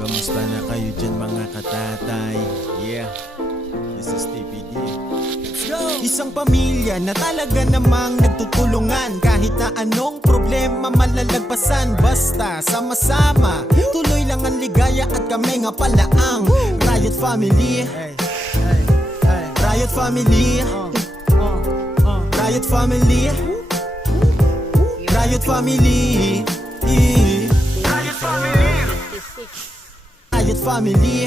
Kamusta na kayo dyan mga katatay? Yeah, this is TPD. Let's go! Isang pamilya na talaga namang nagtutulungan. Kahit na anong problema malalagpasan. Basta sama-sama, tuloy lang ang ligaya at kami nga pala ang Riot Family. Riot Family. Riot Family. Riot Family. Riot Family.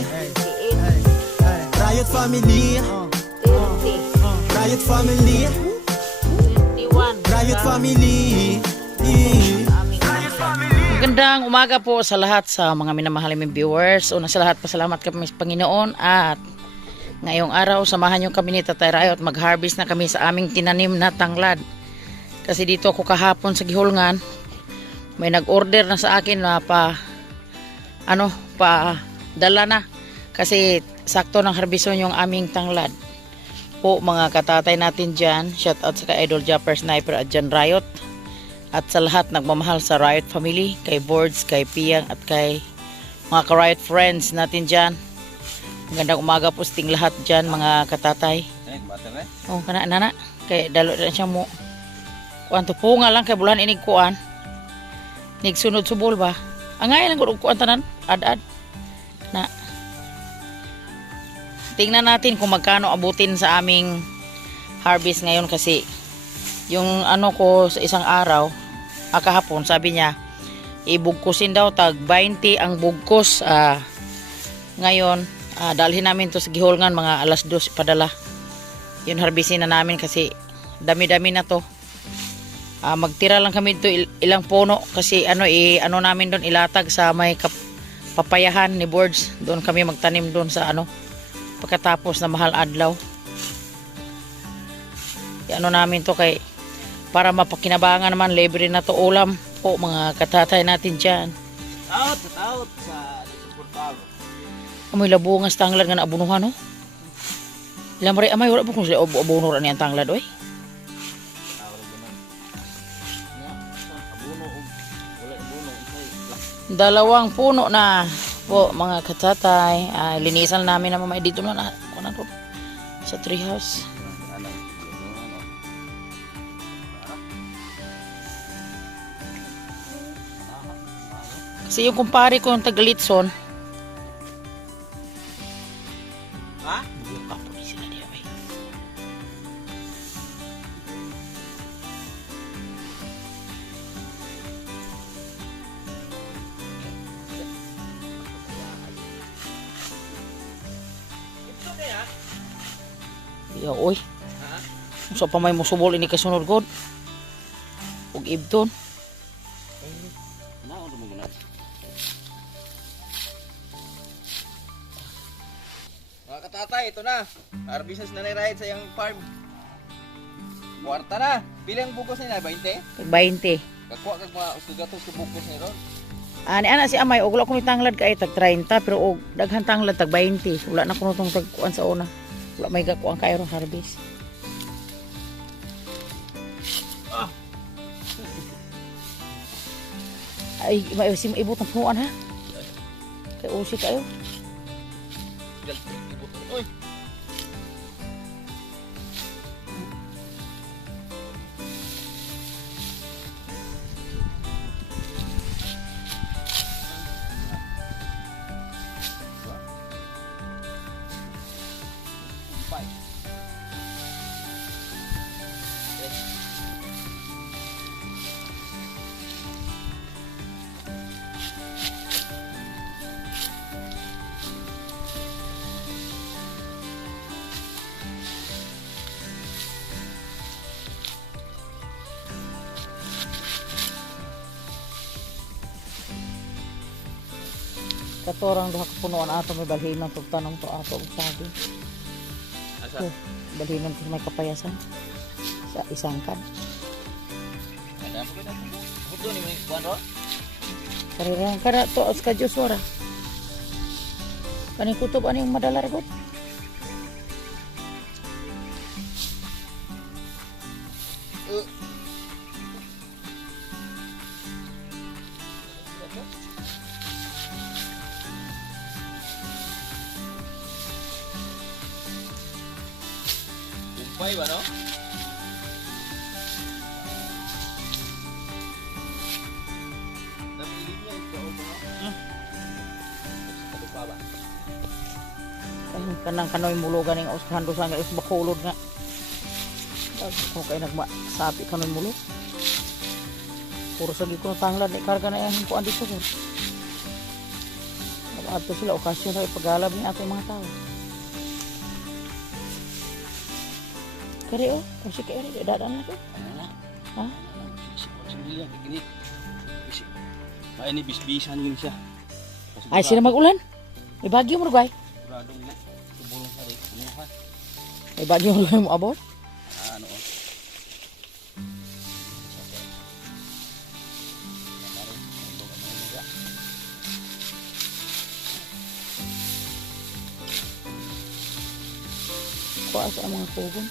Riot Family. Riot Family. Riot Family. Riot Family. Magandang umaga po sa lahat sa mga minamahal naming viewers. Una sa lahat, pasalamat kami sa Panginoon at ngayong araw samahan niyo kami ni Tatay Riot. Mag-harvest na kami sa aming tinanim na tanglad. Kasi dito ako kahapon sa Gihulngan, may nag-order na sa akin na dala na kasi sakto ng harbison yung aming tanglad po mga katatay natin dyan. Shout out sa kay Idol Japper Sniper at Jan Riot at sa lahat nagmamahal sa Riot Family, kay Boards, kay Piyang at kay mga ka-Riot friends natin dyan. Magandang umaga po sa ting lahat dyan mga katatay. Oh, kana nana kay dalo na siya mo kuan to punga lang kay bulan inig kuan nig sunod subol ba angay lang gud kuan tanan ad na tingnan natin kung magkano abutin sa aming harvest ngayon kasi yung ko sa isang araw kahapon sabi niya ibugkusin daw tag 20 ang bugkos. Ngayon dalhin namin to sa Gihulngan mga alas 2 padala yun harvestin na namin kasi dami-dami na to. Magtira lang kami dito ilang puno kasi namin doon ilatag sa may papayahan ni Boards. Doon kami magtanim doon sa pagkatapos na mahal adlaw. Namin to kay para mapakinabangan naman, libre na to ulam po mga katatay natin dyan. Out sa suportalo. Amoy labungas tanglad nga naabunuhan no? Ilang maray amay wala po kung sila abunuran niyang tanglad oy. Dalawang puno na po mga katatay. Linisan namin na mamaya dito na sa treehouse. Kasi yung kumpare ko yung Tagalitzon. Buka po din sila diya ay. Ya oy. Sa pa may musubol ini kasunod god. Ug ibton. Mga katatay, ito na. Harvest na ni-ride sa yung farm. Kwarta na. Pilang bugos nila? 20? 20. Kakuha kag mga usugatos sa bugos nila ron. Ana si amay og wala ko ni tanglad kay tag 30 pero og daghan tanglad tag 20. Wala na kuno tong tagkuan sa una. Wala may gakuan kay ron harvest. Ay, may sim ibot ng punuan ha. Kay usi kayo. Uy. Katorang duha ka punuan ato may balhinan tug tanong to ato og sabi. Asa? Balhinan to may kapayasan sa isang kad. Ada po na. Hudo ni may kuan ro. Karirang kada to as ka Joshua. Kani kutob ani yung madalar gud. May ba, no? Napili niya ito, no? Sa lupa ba? Ay, kanang kanoy mulugan ng usahan doon sa is bakulod nga. Kung kayo nagsapi kanoy mulog. Puro sagi ko na tanglad, ikarga na yan ko andito ko. Ato sila okasyon na ipag-alab niya ato mga tao. Kari oh, kasi kari, dadaan na to. Ano na? Ha? Sige, gini. May ni bisbisan yun siya. Ay, sila mag-ulan. May bagyo mo rin, Buradong na. Tubulong sa rin. Kumuhan. may bagyo mo rin mo abot. Ano oh. Kuha sa mga kugon.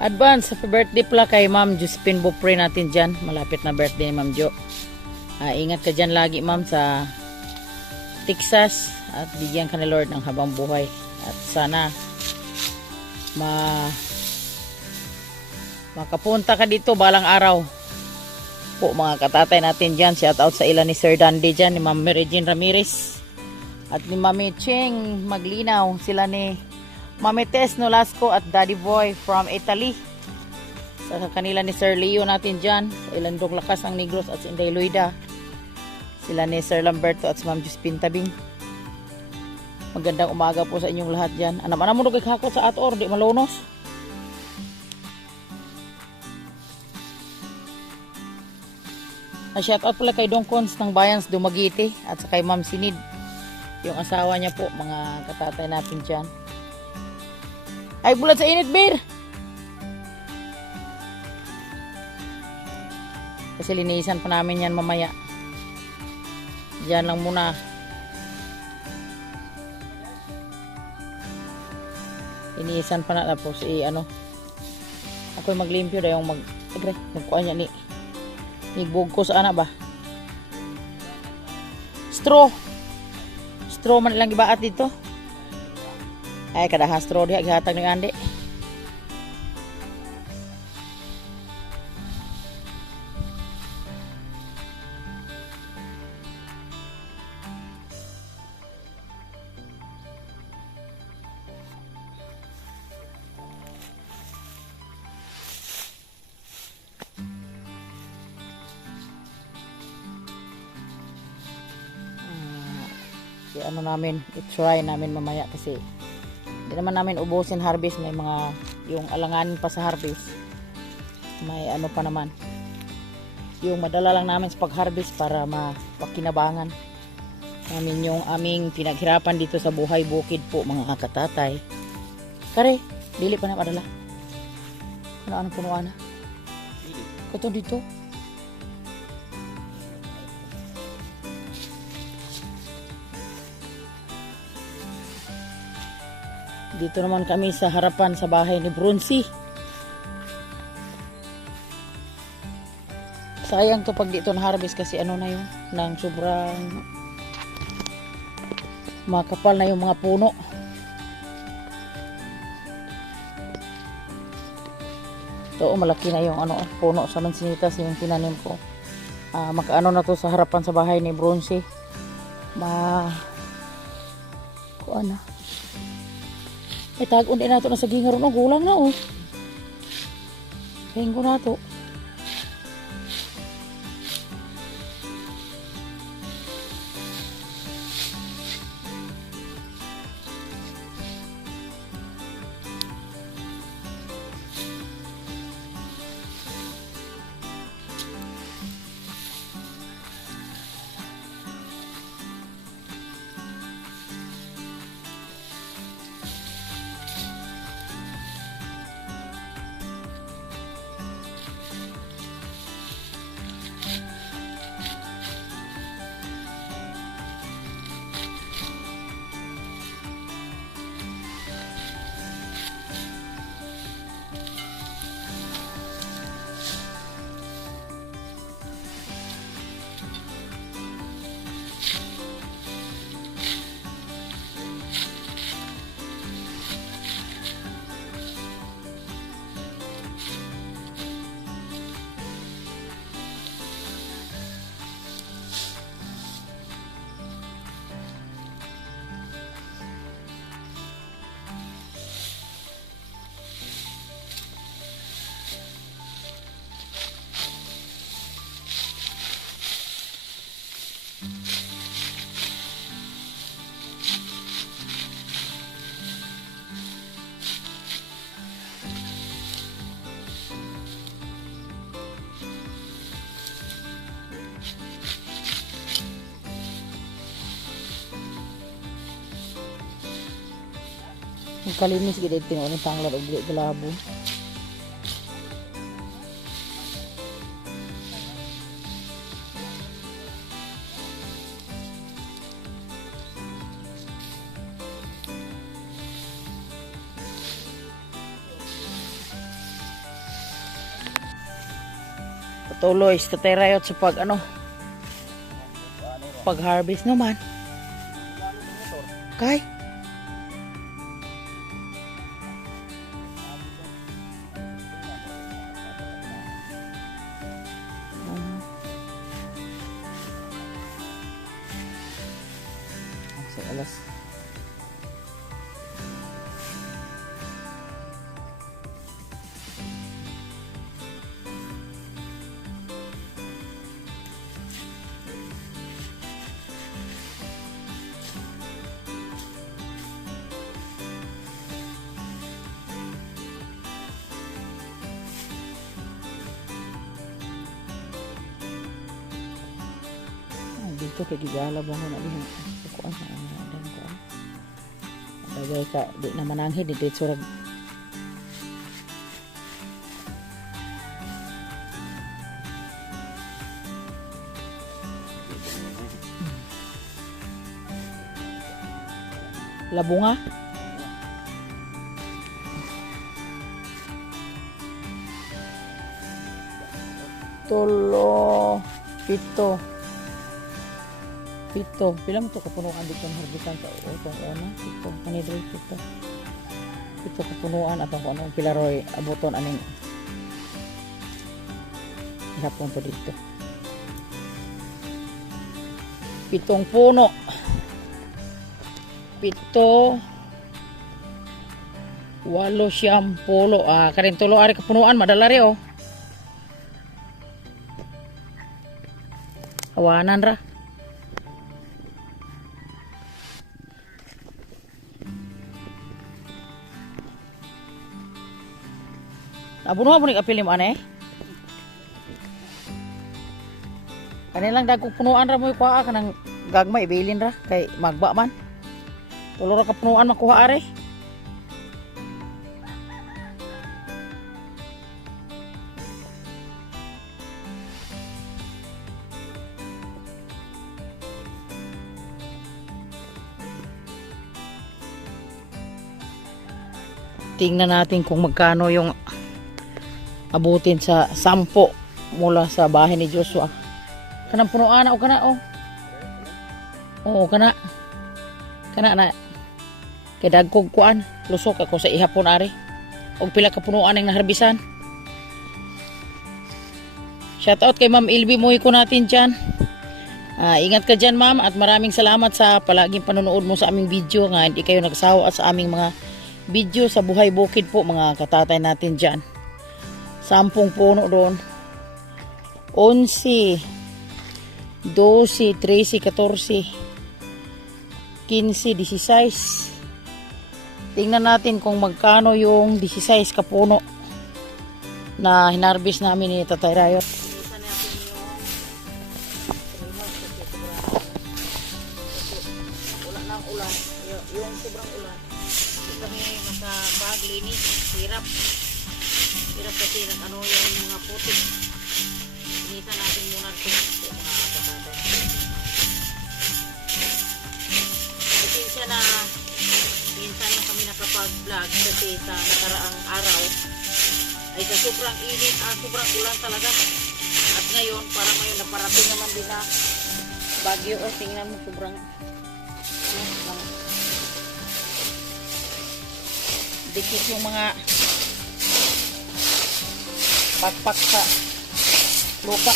Advance, happy birthday pala kay Ma'am Josephine Bupre natin dyan. Malapit na birthday ni Ma'am Jo. Ingat ka dyan lagi, Ma'am, sa Texas. At bigyan ka ni Lord ng habang buhay. At sana makapunta ka dito balang araw. Po, mga katatay natin dyan. Shout out sa ilan ni Sir Dandy dyan, ni Ma'am Regine Ramirez. At ni Mami Cheng Maglinaw. Sila ni Mami Tess Nolasco at Daddy Boy from Italy. Sa kanila ni Sir Leo natin dyan. Sa Ilandong Lakas ng Negros at Inday Luida. Sila ni Sir Lamberto at si Ma'am Josephine Tabing. Magandang umaga po sa inyong lahat dyan. Anam-anam mo nung kakot sa ator, di malunos. Shout out pala kay Dongkons ng Bayans Dumaguete at sa kay Ma'am Sinid. Yung asawa niya po, mga katatay natin dyan. Ay, bulat sa init, Bir! Kasi linisan pa namin yan mamaya. Diyan lang muna. Linisan pa na tapos ako'y maglimpyo dahil magkuha niya ni bugkos ana ba? Straw man ilang ibaat dito. Ay, kada hastro diha gihatag ni Ande. I-try namin mamaya kasi hindi naman namin ubusin harvest, may mga yung alanganin pa sa harvest, may pa naman yung madala lang namin sa pag-harvest para mapakinabangan namin yung aming pinaghirapan dito sa buhay bukid po, mga katatay. Kare, dili pa na padala ano punuan na kato dito. Dito naman kami sa harapan sa bahay ni Bronzy. Sayang to pag dito na harvest kasi na yun, nang sobrang makapal na yung mga puno. Ito, malaki na yung puno sa mansinitas yung tinanim ko. Makaano na to sa harapan sa bahay ni Bronzy. Kuan na. Ay, tag-undi na ito na sa gingaron. Gulang na, oh. Hinggo na ito. Ang kalinis gid tinuon ang tanglad og dili galabo. Patuloy sa terayot sa pag pag harvest naman. Kay alas. Dito kay gigala ba na diha. Kuan sa dan ko. Dagay ka di na mananghid di surag. Labunga. Tolo, pito. Pito. Pila mo ito kapunuan dito ang harbisan sa utong una. Pito. Kanidri pito. Pito kapunuan at ang anong pilaroy abuton aning ihapon to dito. Pitong puno. Pito. 8 siyam pulo. Karin tulo ari kapunuan madalari oh. Awanan ra. Abuno mo ni kapilim ane. Kanilang dagkog punuan ra mo kuha kanang gagmay ibilin ra kay magba man. Tulo ra ka punuan makuha are. Tingnan natin kung magkano yung abutin sa 10 mula sa bahay ni Joshua. Kanang punuan na o kana o. Oo kana. Kana na. Kay dagkog kuan, lusok ako sa ihapon ari. Og pila ka punuan ang naharbisan. Shout out kay Ma'am Ilby Muhi ko natin diyan. Ingat ka diyan ma'am at maraming salamat sa palaging panonood mo sa aming video nga hindi kayo nagsawa sa aming mga video sa buhay bukid po mga katatay natin diyan. 10 puno doon. 11, 12, 13, 14, 15, 16. Tingnan natin kung magkano yung 16 kapuno na hinarbis namin ni Tatay Rayot. Wala na ulan. Yung sobrang ulan. Kami makabag linis. Hirap. Hirap kasi yung mga putik. Initan natin muna ito mga katatay. Kasi na minsan na kami nakapag-vlog kasi sa nakaraang araw ay sa sobrang init, sobrang ulan talaga. At ngayon, para ngayon naparating naman din na bagyo. O tingnan mo, sobrang dikit yung mga pakpak sa lupa.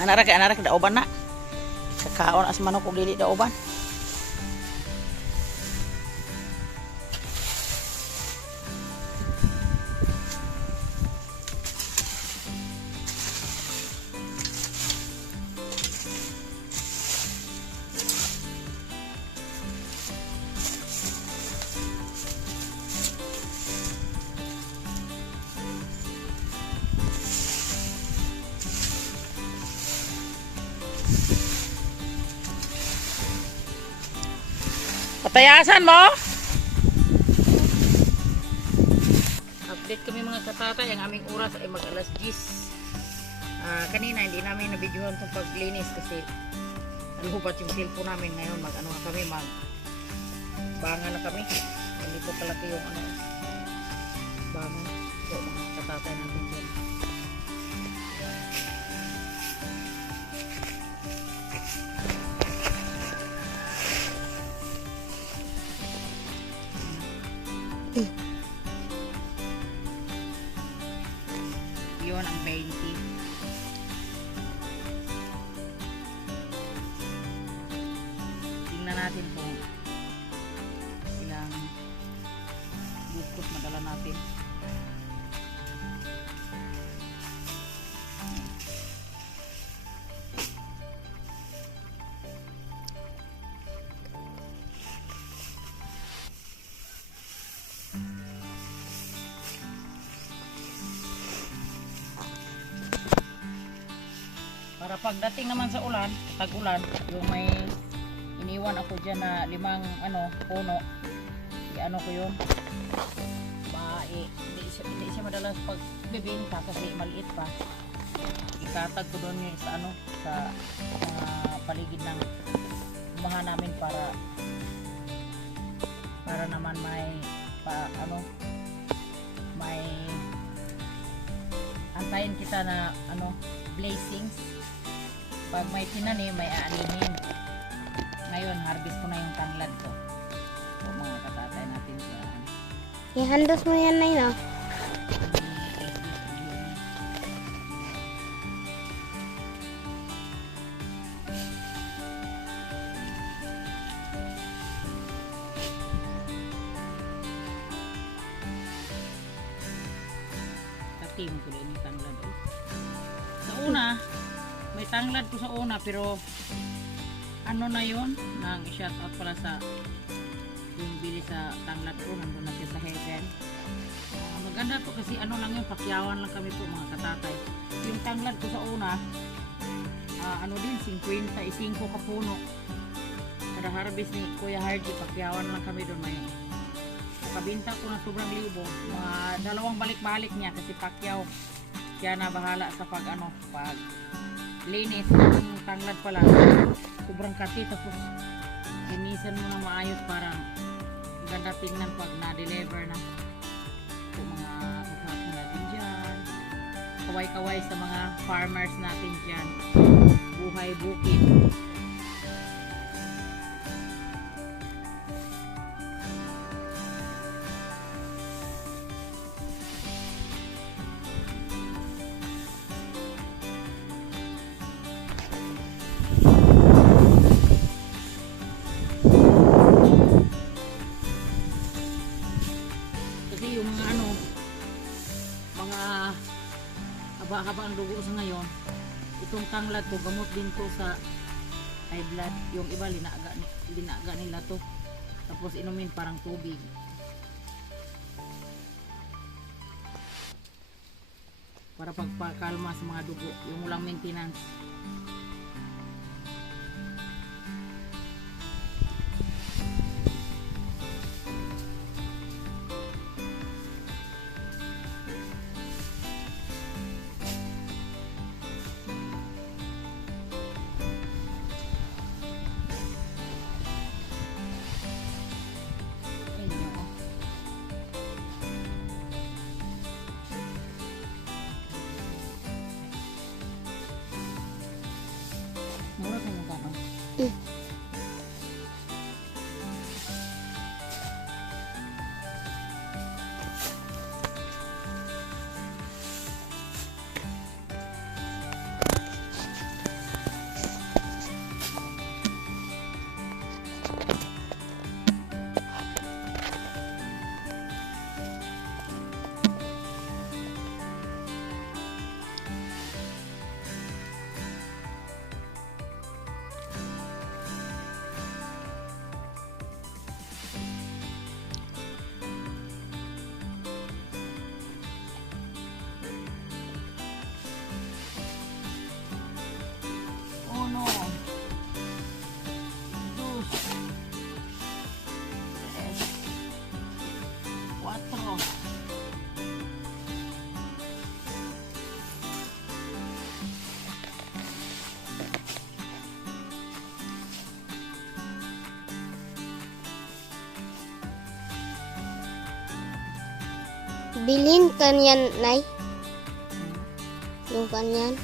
Anak dauban na. Kakaon as manok ug dili dauban. Patayasan mo? Update kami mga katatay. Ang aming oras ay mag alas 10. Kanina hindi namin nabidyohan itong paglinis kasi nalubat yung cellphone namin. Ngayon mag ano na kami, mag bangan na kami. Hindi po kalaki yung ano, bangan. So mga katatay natin dyan. Yun ang 20. Tingnan natin kung ilang bukos madala natin. Para pagdating naman sa ulan, tag-ulan, yung may iniwan ako dyan na 5 puno, i-ano ko yun, hindi siya madalas pagbibinta kasi maliit pa. Ikatag ko doon yung sa sa paligid ng umahan namin para naman may may antayin kita na blessings. Pag may tinanim, may aanihin. Ngayon, harvest ko na yung tanglad ko. So, mga katatay natin dyan. Ihandos mo yan na yun, oh. Tatim ko din yung tanglad. Oh. Sa una, may tanglad ko sa una pero ano na yun, nang i-shout out pala sa yung bili sa tanglad ko, nandun na siya sa heaven. Maganda po kasi ano lang yun, pakyawan lang kami po mga katatay. Yung tanglad ko sa una, ano din, 55 ka puno. Kada harvest ni Kuya Hardy, pakyawan lang kami doon. May nakabinta ko na sobrang libo. Mga 2 balik-balik niya kasi pakyaw. Siya na bahala sa pag linis ng tanglad pala. Sobrang kati, tapos linisan mo na maayos, parang ganda tingnan pag na-deliver na. So, mga kapatid natin dyan, kaway-kaway sa mga farmers natin dyan, buhay bukid. Yung mga haba-haba ang dugo sa ngayon, itong tanglad to, gamot din to sa high blood. Yung iba linaga nila to, tapos inumin parang tubig para pagpakalma sa mga dugo, yung walang maintenance. Bilhin kanyan, Nay. Yung kanyan.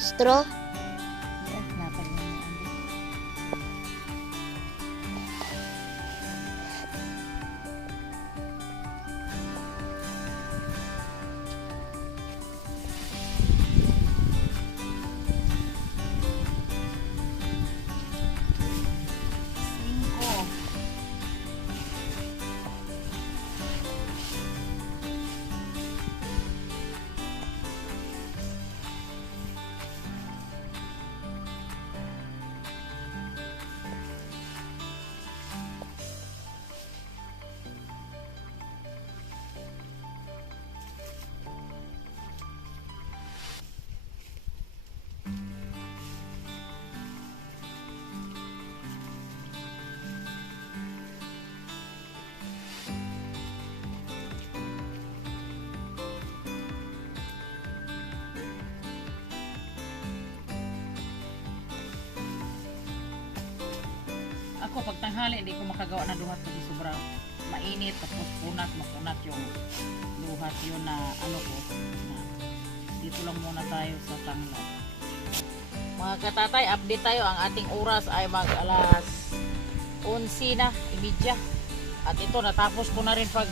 Straw. Napag na yung andi. Cinco. Ako pag tanghali hindi ko makagawa na duhat kasi sobrang mainit tapos makunat yung duhat yun na ano ko na dito lang muna tayo sa tanglad. Mga katatay, update tayo. Ang ating oras ay mag alas 11 na, imidya. At ito, natapos ko na rin pag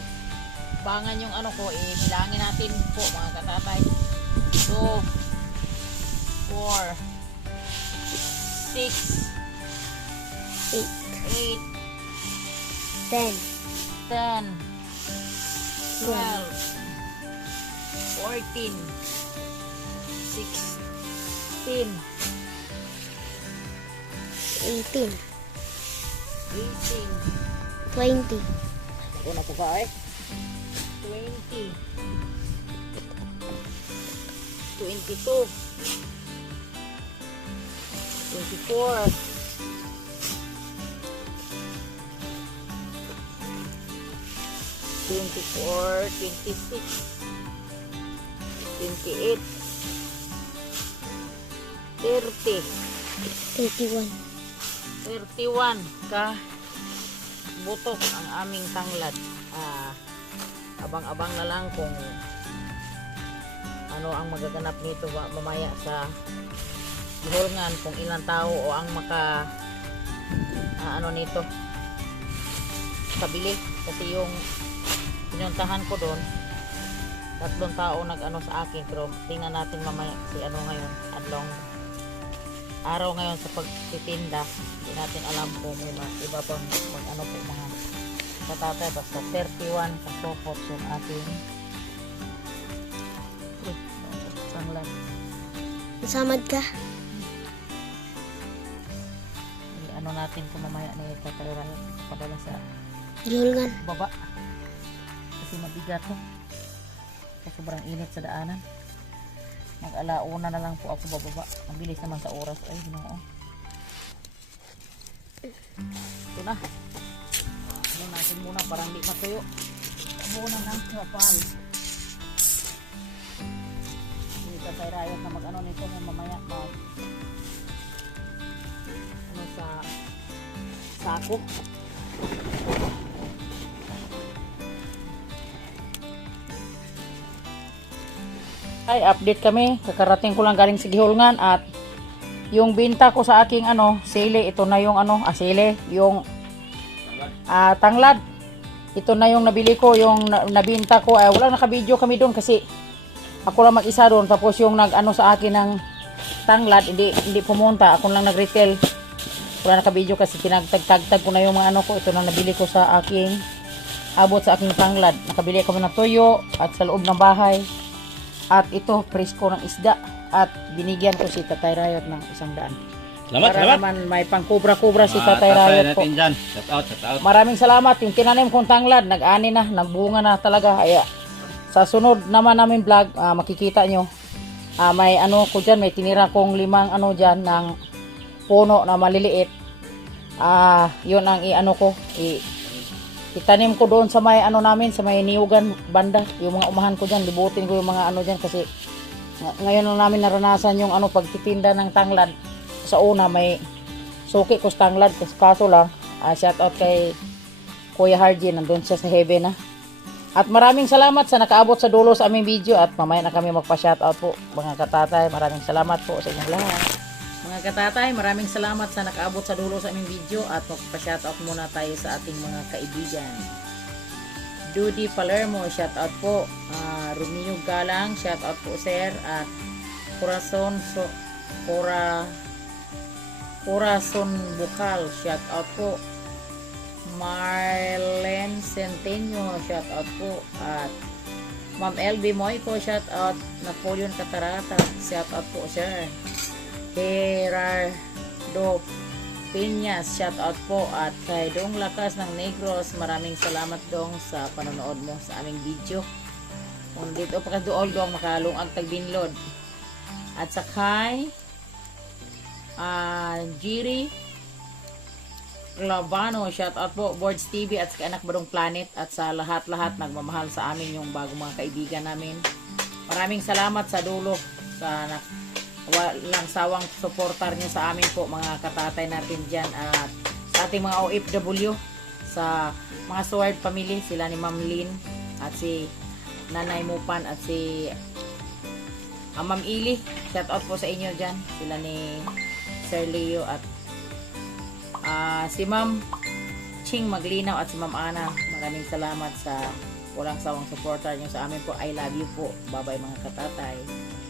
bangan yung ano ko, bilangin natin po mga katatay. 2, 4, 6, 8, 8, 10, 10, 12, 14, 16, 18, 18. 20, Una po ba eh? 20, 22, 24, 24, 26, 28, 30, 31, 31 ka butok ang aming tanglad. Abang-abang na lang kung ano ang magaganap nito mamaya sa Gihulngan, kung ilang tao o ang maka ano nito kabili, kasi yung pinuntahan ko doon 3 tao nag-ano sa akin, pero tingnan natin mamaya si ano ngayon, adlong araw ngayon sa pagtitinda, hindi natin alam kung may iba pang mag ano po mga katatay. Basta 31 kasopot yung ating tanglad. Samad ka. Ano natin kung mamaya na itatalaran padala sa Gihulngan. baba kasi mabigat to kasi sobrang init sa daanan. Mag-alauna na lang po ako bababa. Ang bilis naman sa oras. Ay, ginoo. Ito na. Ano natin muna parang di matuyo. Muna ng kapal. Hindi ka tayo rayot na mag-ano nito mamaya mag ano sa sako. Ay, update kami. Kakarating ko lang galing sa Gihulngan at yung binta ko sa aking ano, sili, ito na yung ano, sili, yung tanglad. Ito na yung nabili ko, yung nabinta ko. Wala naka-video kami doon kasi ako lang mag-isa doon. Tapos yung nag-ano sa akin ng tanglad, hindi pumunta. Ako lang nag-retail. Wala naka-video kasi tinagtag-tagtag ko na yung mga ano ko. Ito na nabili ko sa aking abot sa aking tanglad. Nakabili ako ng tuyo at sa loob ng bahay. At ito, presko ng isda. At binigyan ko si Tatay Rayot ng 100. Salamat, Para naman may pang-kubra-kubra si Tatay Rayot po. natin dyan. Shout out, shout out. Maraming salamat. Yung tinanim kong tanglad, nag-ani na, nagbunga na talaga. Ay, sa sunod naman namin vlog, makikita nyo. May ano ko dyan, may tinira kong 5 ano dyan ng puno na maliliit. Yun ang i-ano ko, itanim ko doon sa may ano namin, sa may niyugan banda. Yung mga umahan ko dyan, libutin ko yung mga ano dyan kasi ngayon lang namin naranasan yung ano pagtitinda ng tanglad. Sa una may suki ko sa tanglad, kaso lang shout out kay Kuya Hardy, nandun siya sa heaven na. At maraming salamat sa nakaabot sa dulo sa aming video at mamaya na kami magpa-shoutout po mga katatay. Maraming salamat po sa inyong lahat. Mga katatay, maraming salamat sa nakaabot sa dulo sa aming video at magpa-shoutout muna tayo sa ating mga kaibigan. Dudy Palermo, shoutout po. Romeo Galang, shoutout po sir. At Corazon Bukal, shoutout po. Marlene Centenio, shoutout po. At Ma'am LB Moico, shoutout. Napoleon Catarata, shoutout po sir. Gerardo Piñas, shoutout po. At kay Dong Lakas ng Negros, maraming salamat dong sa panonood mo sa aming video. Kung dito pa ka dool dong makalungag tagbinlod. At sa kay Jiri Clavano, shoutout po. Boards TV at sa Anak Badong Planet at sa lahat-lahat nagmamahal sa amin yung bagong mga kaibigan namin. Maraming salamat sa dulo sa walang sawang supportar nyo sa amin po mga katatay natin dyan at sa ating mga OFW, sa mga Sword family, sila ni Ma'am Lynn at si Nanay Mupan at si Ma'am Ili, shoutout po sa inyo dyan, sila ni Sir Leo at si Ma'am Ching Maglinaw at si Ma'am Ana. Maraming salamat sa walang sawang supporter nyo sa amin po. I love you po. Bye bye mga katatay.